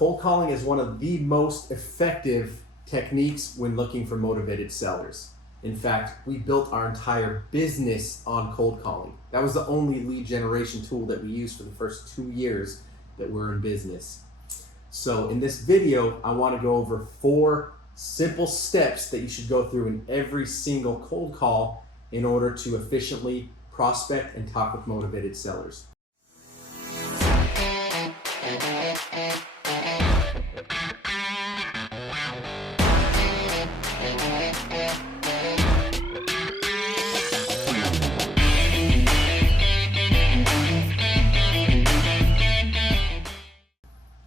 Cold calling is one of the most effective techniques when looking for motivated sellers. In fact, we built our entire business on cold calling. That was the only lead generation tool that we used for the first 2 years that we're in business. So in this video, I want to go over 4 simple steps that you should go through in every single cold call in order to efficiently prospect and talk with motivated sellers.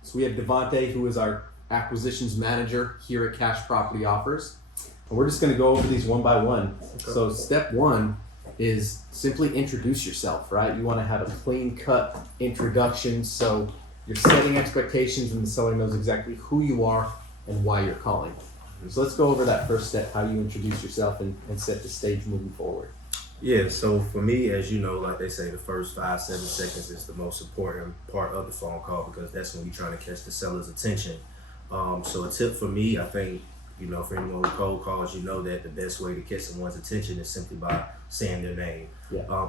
So we have Devante, who is our acquisitions manager here at Cash Property Offers. And we're just going to go over these one by one. Okay. So step 1 is simply introduce yourself, right? You want to have a clean cut introduction so you're setting expectations and the seller knows exactly who you are and why you're calling. So let's go over that first step, how you introduce yourself and set the stage moving forward. Yeah, so for me, as you know, like they say, the first 5-7 seconds is the most important part of the phone call because that's when you're trying to catch the seller's attention. So a tip for me, I think, you know, for anyone who cold calls, you know that the best way to catch someone's attention is simply by saying their name,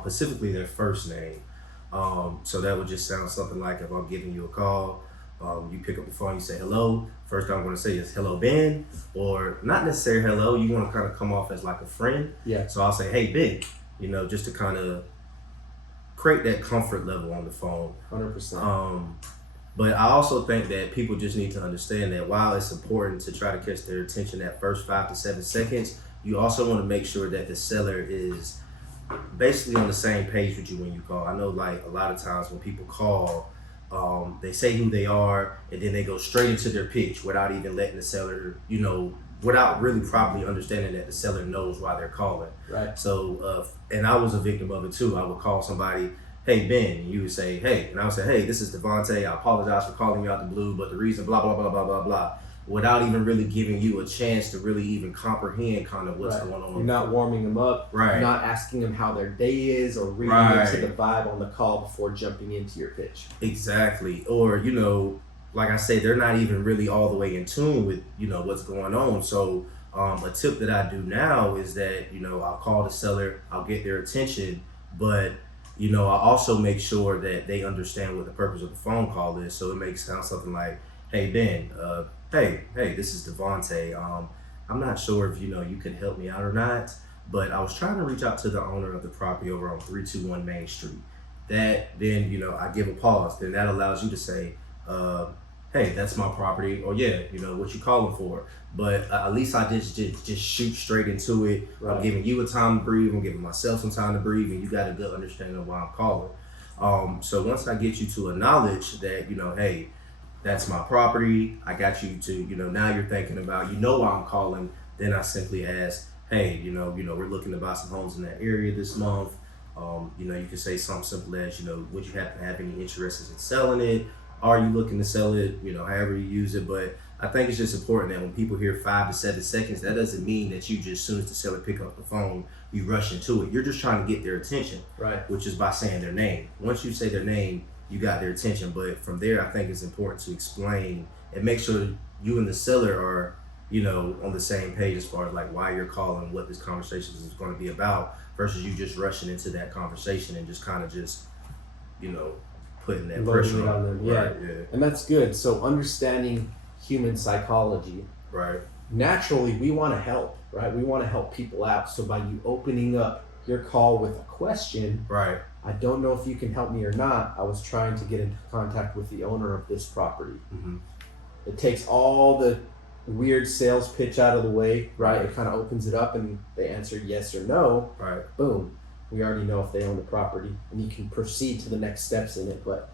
specifically their first name. So that would just sound something like if I'm giving you a call, you pick up the phone, you say hello. First thing I'm going to say is hello, Ben, or not necessarily hello. You want to kind of come off as like a friend. Yeah. So I'll say, hey, Ben, you know, just to kind of create that comfort level on the phone. 100%. But I also think that people just need to understand that while it's important to try to catch their attention that first 5 to 7 seconds, you also want to make sure that the seller is basically on the same page with you when you call. I know like a lot of times when people call, they say who they are and then they go straight into their pitch without even letting the seller, you know, without really probably understanding that the seller knows why they're calling. Right. So, and I was a victim of it too. I would call somebody, hey, Ben, and you would say, hey, and I would say, hey, this is Devante. I apologize for calling you out the blue, but the reason blah, blah, blah, blah, blah, blah, without even really giving you a chance to really even comprehend kind of what's going on. You're not warming them up. Right. You're not asking them how their day is or reading into the vibe on the call before jumping into your pitch. Exactly. Or, you know, like I say, they're not even really all the way in tune with, you know, what's going on. So a tip that I do now is that, you know, I'll call the seller, I'll get their attention, but, you know, I also make sure that they understand what the purpose of the phone call is. So it makes sound something like, hey, Ben, hey, this is Devante. I'm not sure if, you know, you can help me out or not, but I was trying to reach out to the owner of the property over on 321 Main Street. That then, you know, I give a pause. Then that allows you to say, hey, that's my property, or yeah, you know, what you calling for? But at least I just shoot straight into it. Right. I'm giving you a time to breathe. I'm giving myself some time to breathe, and you got a good understanding of why I'm calling. So once I get you to acknowledge that, you know, hey, that's my property, I got you to, you know, now you're thinking about, you know, why I'm calling. Then I simply ask, hey, you know, we're looking to buy some homes in that area this month. You know, you can say something simple as, you know, would you have to have any interest in selling it? Are you looking to sell it? You know, however you use it. But I think it's just important that when people hear 5 to 7 seconds, that doesn't mean that you just, as soon as the seller pick up the phone, you rush into it. You're just trying to get their attention, right? Which is by saying their name. Once you say their name, you got their attention. But from there, I think it's important to explain and make sure you and the seller are, you know, on the same page as far as like why you're calling, what this conversation is going to be about, versus you just rushing into that conversation and just kind of just, you know, putting that pressure on them. Yeah. And that's good. So understanding human psychology. Right. Naturally, we want to help, right? We want to help people out. So by you opening up your call with a question, right? I don't know if you can help me or not. I was trying to get into contact with the owner of this property. Mm-hmm. It takes all the weird sales pitch out of the way, right? It kind of opens it up and they answer yes or no. Right. Boom. We already know if they own the property and you can proceed to the next steps in it. But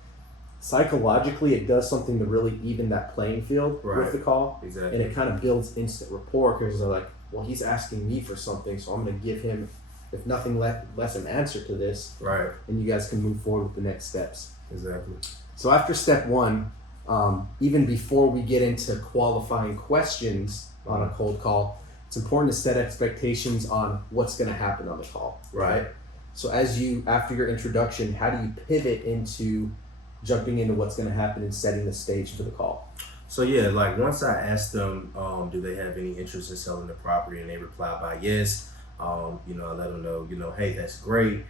psychologically, it does something to really even that playing field with the call. Exactly. And it kind of builds instant rapport because they're like, well, he's asking me for something, so I'm going to give him, if nothing less, an answer to this. Right. And you guys can move forward with the next steps. Exactly. So after step 1, even before we get into qualifying questions on a cold call, it's important to set expectations on what's going to happen on the call, right? So after your introduction, how do you pivot into jumping into what's going to happen and setting the stage for the call? So yeah, like once I ask them, do they have any interest in selling the property, and they reply by yes, I let them know, hey, that's great.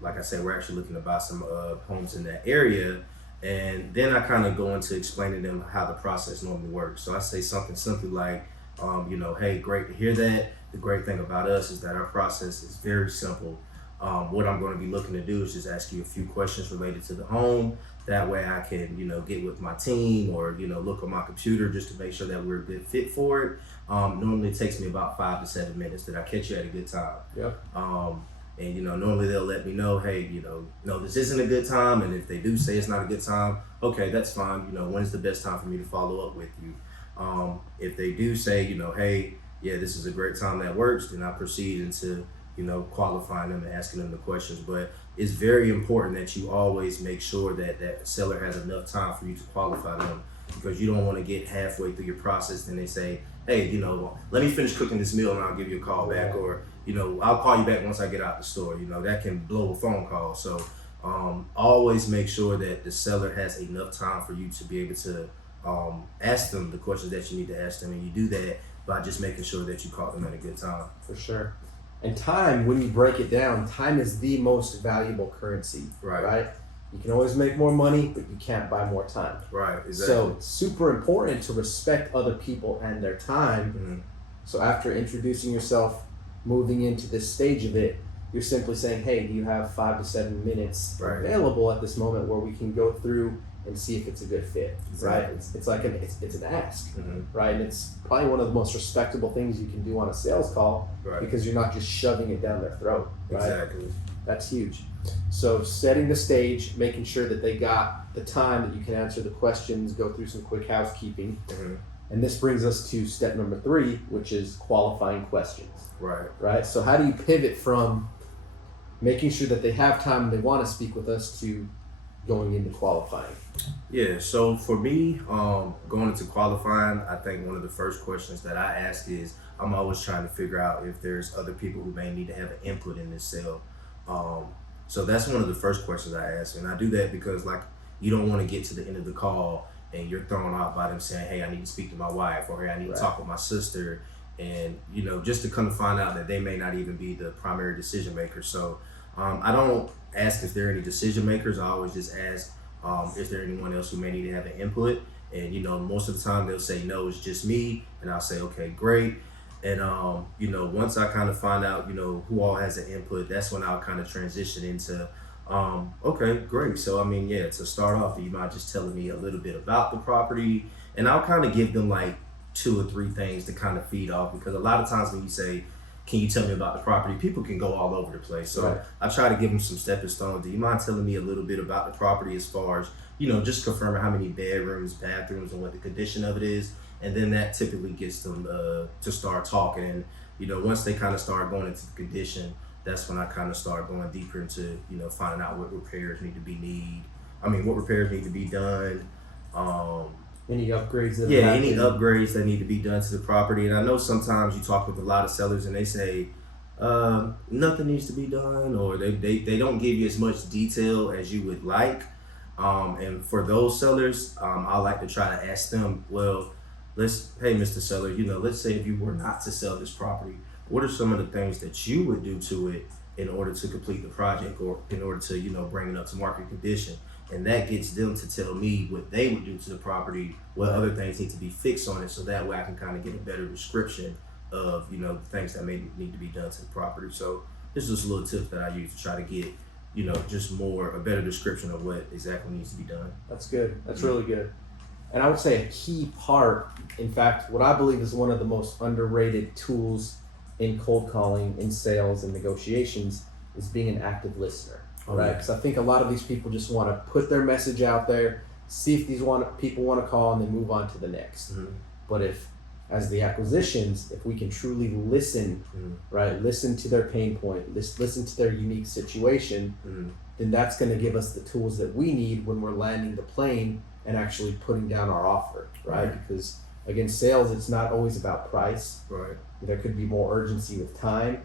Like I said, we're actually looking to buy some homes in that area, and then I kind of go into explaining to them how the process normally works. So I say something simply like, hey, great to hear that. The great thing about us is that our process is very simple. What I'm going to be looking to do is just ask you a few questions related to the home. That way I can, get with my team or, look on my computer just to make sure that we're a good fit for it. Normally it takes me about 5 to 7 minutes. Did I catch you at a good time? Yep. And, normally they'll let me know, hey, no, this isn't a good time. And if they do say it's not a good time, okay, that's fine. When's the best time for me to follow up with you? If they do say, hey, yeah, this is a great time that works, then I proceed into, qualifying them and asking them the questions. But it's very important that you always make sure that that seller has enough time for you to qualify them, because you don't want to get halfway through your process and they say, hey, let me finish cooking this meal and I'll give you a call back, or, I'll call you back once I get out the store. That can blow a phone call. So always make sure that the seller has enough time for you to be able to ask them the questions that you need to ask them, and you do that by just making sure that you call them at a good time. For sure. And time, when you break it down, time is the most valuable currency, right? You can always make more money, but you can't buy more time. Right, exactly. So it's super important to respect other people and their time. Mm-hmm. So after introducing yourself, moving into this stage of it, you're simply saying, hey, do you have 5 to 7 minutes available at this moment where we can go through and see if it's a good fit, exactly. Right? It's like it's an ask, mm-hmm. right? And it's probably one of the most respectable things you can do on a sales call, because you're not just shoving it down their throat, right? Exactly. That's huge. So setting the stage, making sure that they got the time that you can answer the questions, go through some quick housekeeping. Mm-hmm. And this brings us to step number 3, which is qualifying questions. Right? So how do you pivot from making sure that they have time and they want to speak with us to going into qualifying? Yeah, so for me, going into qualifying, I think one of the first questions that I ask is, I'm always trying to figure out if there's other people who may need to have an input in this sale. So that's one of the first questions I ask, and I do that because you don't want to get to the end of the call and you're thrown out by them saying, hey, I need to speak to my wife, or hey, I need to talk with my sister, and just to come to find out that they may not even be the primary decision maker. So I don't ask if there are any decision makers. I always just ask, is there anyone else who may need to have an input? And most of the time they'll say no, it's just me, and I'll say, okay, great. And once I kind of find out who all has an input, that's when I'll kind of transition into okay, great. So to start off, you mind just telling me a little bit about the property, and I'll kind of give them 2 or 3 things to kind of feed off, because a lot of times when you say, can you tell me about the property, people can go all over the place. So I try to give them some stepping stones. Do you mind telling me a little bit about the property, as far as just confirming how many bedrooms, bathrooms, and what the condition of it is? And then that typically gets them to start talking. And once they kind of start going into the condition, that's when I kind of start going deeper into finding out what repairs need to be done. Any upgrades that any upgrades that need to be done to the property. And I know sometimes you talk with a lot of sellers and they say nothing needs to be done, or they don't give you as much detail as you would like. And for those sellers, I like to try to ask them, well, hey, Mr. Seller, let's say if you were not to sell this property, what are some of the things that you would do to it in order to complete the project, or in order to, bring it up to market condition? And that gets them to tell me what they would do to the property, what other things need to be fixed on it, so that way I can kind of get a better description of, the things that may need to be done to the property. So this is just a little tip that I use to try to get, just a better description of what exactly needs to be done. That's good. That's really good. And I would say a key part, in fact, what I believe is one of the most underrated tools in cold calling, in sales, and negotiations, is being an active listener. Right, because I think a lot of these people just want to put their message out there, see if people want to call, and then move on to the next. Mm-hmm. But as the acquisitions, if we can truly listen, right, listen to their pain point, listen to their unique situation, then that's going to give us the tools that we need when we're landing the plane and actually putting down our offer, right? Because again, sales, it's not always about price. Right. There could be more urgency with time.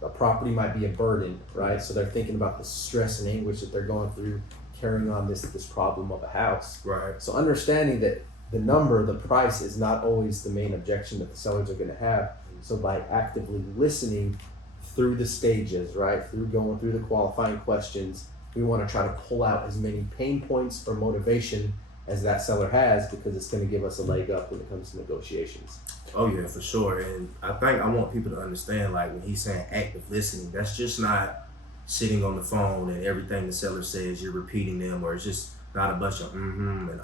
A property might be a burden, right? So they're thinking about the stress and anguish that they're going through. carrying on this problem of a house. Right. So understanding that the price is not always the main objection that the sellers are going to have. So by actively listening through the stages, right, through going through the qualifying questions, we want to try to pull out as many pain points or motivation as that seller has, because it's going to give us a leg up when it comes to negotiations. Oh yeah, for sure. And I think I want people to understand, like when he's saying active listening, that's just not sitting on the phone and everything the seller says you're repeating them, or it's just not a bunch of and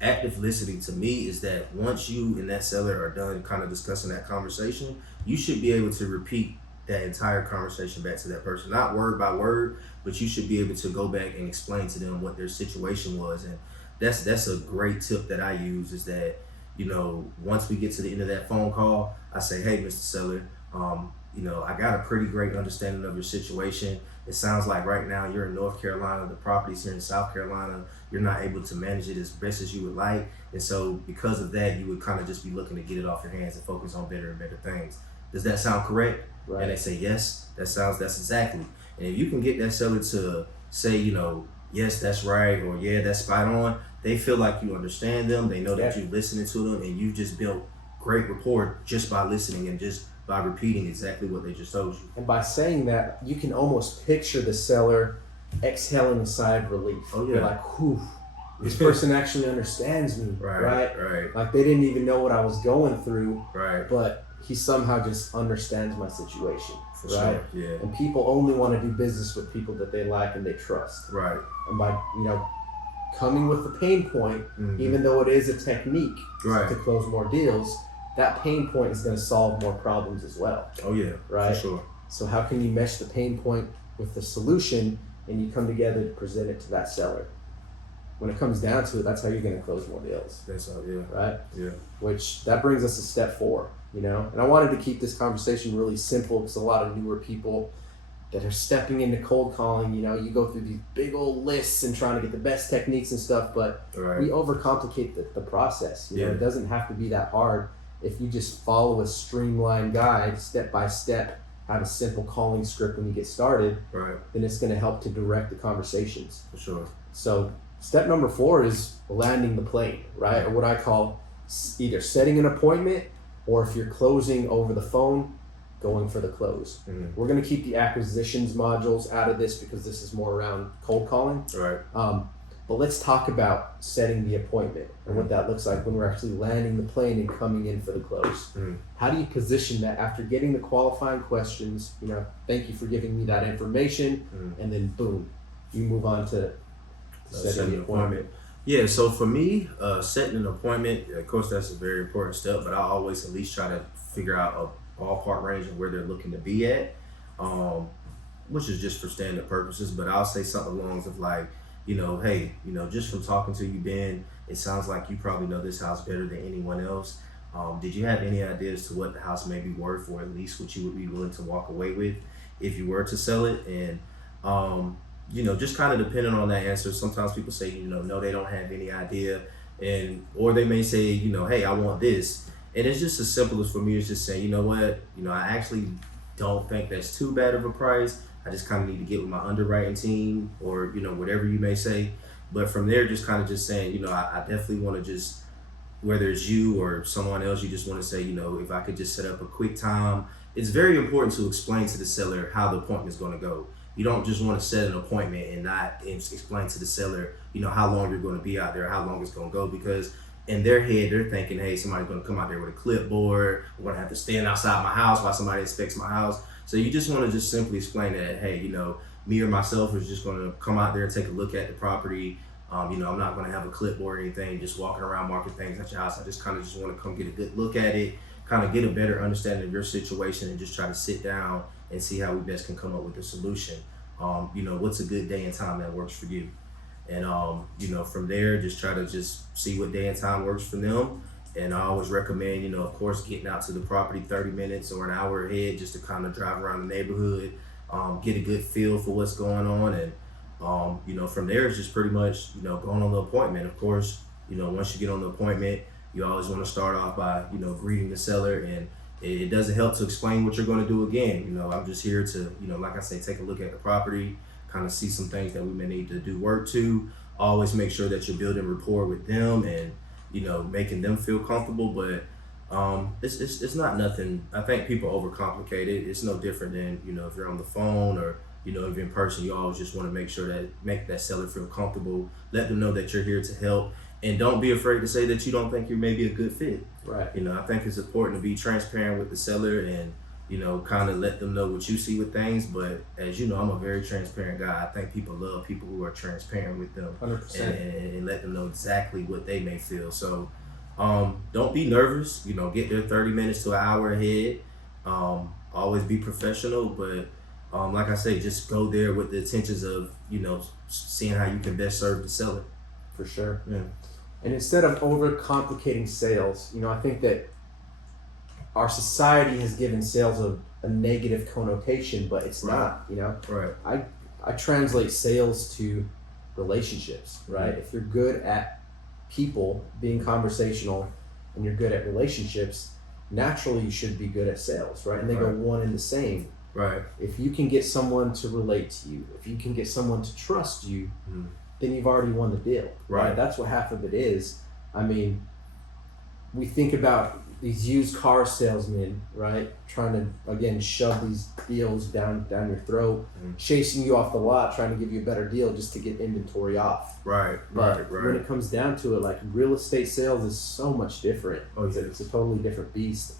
Active listening to me is that once you and that seller are done kind of discussing that conversation, you should be able to repeat that entire conversation back to that person, not word by word, but you should be able to go back and explain to them what their situation was. And that's a great tip that I use, is that, you know, once we get to the end of that phone call, I say, hey, Mr. Seller, you know, I got a pretty great understanding of your situation. It sounds like right now you're in North Carolina, the property's here in South Carolina, you're not able to manage it as best as you would like. And so because of that, you would kind of just be looking to get it off your hands and focus on better and better things. Does that sound correct? Right. And they say, yes, that's exactly. And if you can get that seller to say, you know, yes, that's right, or yeah, that's spot on, they feel like you understand them, they know that you're listening to them, and you just built great rapport just by listening and just by repeating exactly what they just told you. And by saying that, you can almost picture the seller exhaling a sigh of relief. Oh yeah. They're like, whew, this person actually understands me, right? Right. Like they didn't even know what I was going through, Right. but he somehow just understands my situation, For right? sure. Yeah. And people only want to do business with people that they like and they trust. Right. And by, you know, coming with the pain point, even though it is a technique to close more deals, that pain point is going to solve more problems as well. Oh yeah, right? For sure. So how can you mesh the pain point with the solution, and you come together to present it to that seller? When it comes down to it, that's how you're going to close more deals. That's how, yeah. Right? Yeah. Which that brings us a step 4, you know? And I wanted to keep this conversation really simple, because a lot of newer people that are stepping into cold calling, you know, you go through these big old lists and trying to get the best techniques and stuff, but we overcomplicate the process. You know, it doesn't have to be that hard. If you just follow a streamlined guide, step by step, have a simple calling script when you get started, then it's going to help to direct the conversations. For sure. So step number 4 is landing the plane, right? Or what I call either setting an appointment, or if you're closing over the phone, going for the close. We're going to keep the acquisitions modules out of this because this is more around cold calling. Right. But let's talk about setting the appointment and what that looks like when we're actually landing the plane and coming in for the close. How do you position that after getting the qualifying questions? You know, thank you for giving me that information, and then boom, you move on to setting the appointment. Yeah, so for me, setting an appointment, of course, that's a very important step, but I always at least try to figure out a ballpark range of where they're looking to be at, which is just for standard purposes. But I'll say something along the lines of like, you know, hey, you know, just from talking to you, Ben, it sounds like you probably know this house better than anyone else. Did you have any ideas to what the house may be worth, or at least what you would be willing to walk away with if you were to sell it? And, you know, just kind of depending on that answer, sometimes people say, you know, no, they don't have any idea. Or they may say, you know, hey, I want this. And it's just as simple as for me, it's just saying, you know what, you know, I actually don't think that's too bad of a price. I just kind of need to get with my underwriting team, or, you know, whatever you may say. But from there, just kind of just saying, you know, I definitely want to just, whether it's you or someone else, you just want to say, you know, if I could just set up a quick time. It's very important to explain to the seller how the appointment is going to go. You don't just want to set an appointment and not explain to the seller, you know, how long you're going to be out there, how long it's going to go, because in their head, they're thinking, hey, somebody's going to come out there with a clipboard. We're going to have to stand outside my house while somebody inspects my house. So you just want to just simply explain that, hey, you know, me or myself is just going to come out there and take a look at the property. You know, I'm not going to have a clipboard or anything, just walking around marking things at your house. I just kind of just want to come get a good look at it, kind of get a better understanding of your situation, and just try to sit down and see how we best can come up with a solution. You know, what's a good day and time that works for you? And, you know, from there, just try to just see what day and time works for them. And I always recommend, you know, of course, getting out to the property 30 minutes or an hour ahead, just to kind of drive around the neighborhood, get a good feel for what's going on. And, you know, from there, it's just pretty much, you know, going on the appointment. Of course, you know, once you get on the appointment, you always want to start off by, you know, greeting the seller. And it doesn't help to explain what you're going to do again. You know, I'm just here to, you know, like I say, take a look at the property, kind of see some things that we may need to do work to. Always make sure that you're building rapport with them and, you know, making them feel comfortable. But it's not nothing. I think people overcomplicate it. It's no different than, you know, if you're on the phone or, you know, if you're in person, you always just want to make that seller feel comfortable. Let them know that you're here to help. And don't be afraid to say that you don't think you're maybe a good fit. Right. You know, I think it's important to be transparent with the seller and, you know, kind of let them know what you see with things. But as you know, I'm a very transparent guy. I think people love people who are transparent with them 100%. and let them know exactly what they may feel. So don't be nervous. You know, get there 30 minutes to an hour ahead. Always be professional, but like I say, just go there with the intentions of, you know, seeing how you can best serve the seller. For sure. Yeah. And instead of overcomplicating sales, you know, I think that our society has given sales a negative connotation, but it's not, you know. Right. I translate sales to relationships, right? Mm-hmm. If you're good at people, being conversational, and you're good at relationships, naturally you should be good at sales, right? And they go one and the same. Right. If you can get someone to relate to you, if you can get someone to trust you, then you've already won the deal. Right. That's what half of it is. I mean, we think about these used car salesmen, right? Trying to, again, shove these deals down your throat, chasing you off the lot, trying to give you a better deal just to get inventory off. Right. When it comes down to it, like, real estate sales is so much different. Oh, yeah. It's a totally different beast.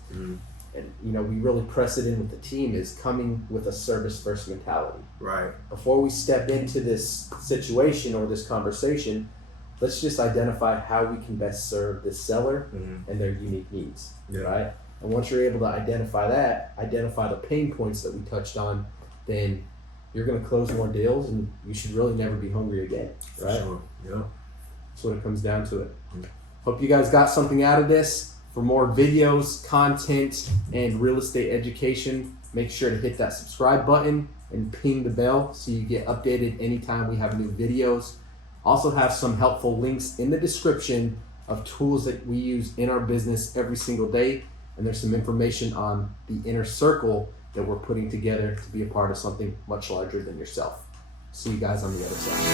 And, you know, we really press it in with the team is coming with a service first mentality. Right. Before we step into this situation or this conversation, let's just identify how we can best serve the seller and their unique needs, right? And once you're able to identify the pain points that we touched on, then you're going to close more deals and you should really never be hungry again, right? Sure. Yeah. That's what it comes down to it. Hope you guys got something out of this. For more videos, content, and real estate education, make sure to hit that subscribe button and ping the bell so you get updated anytime we have new videos. Also have some helpful links in the description of tools that we use in our business every single day. And there's some information on the inner circle that we're putting together to be a part of something much larger than yourself. See you guys on the other side.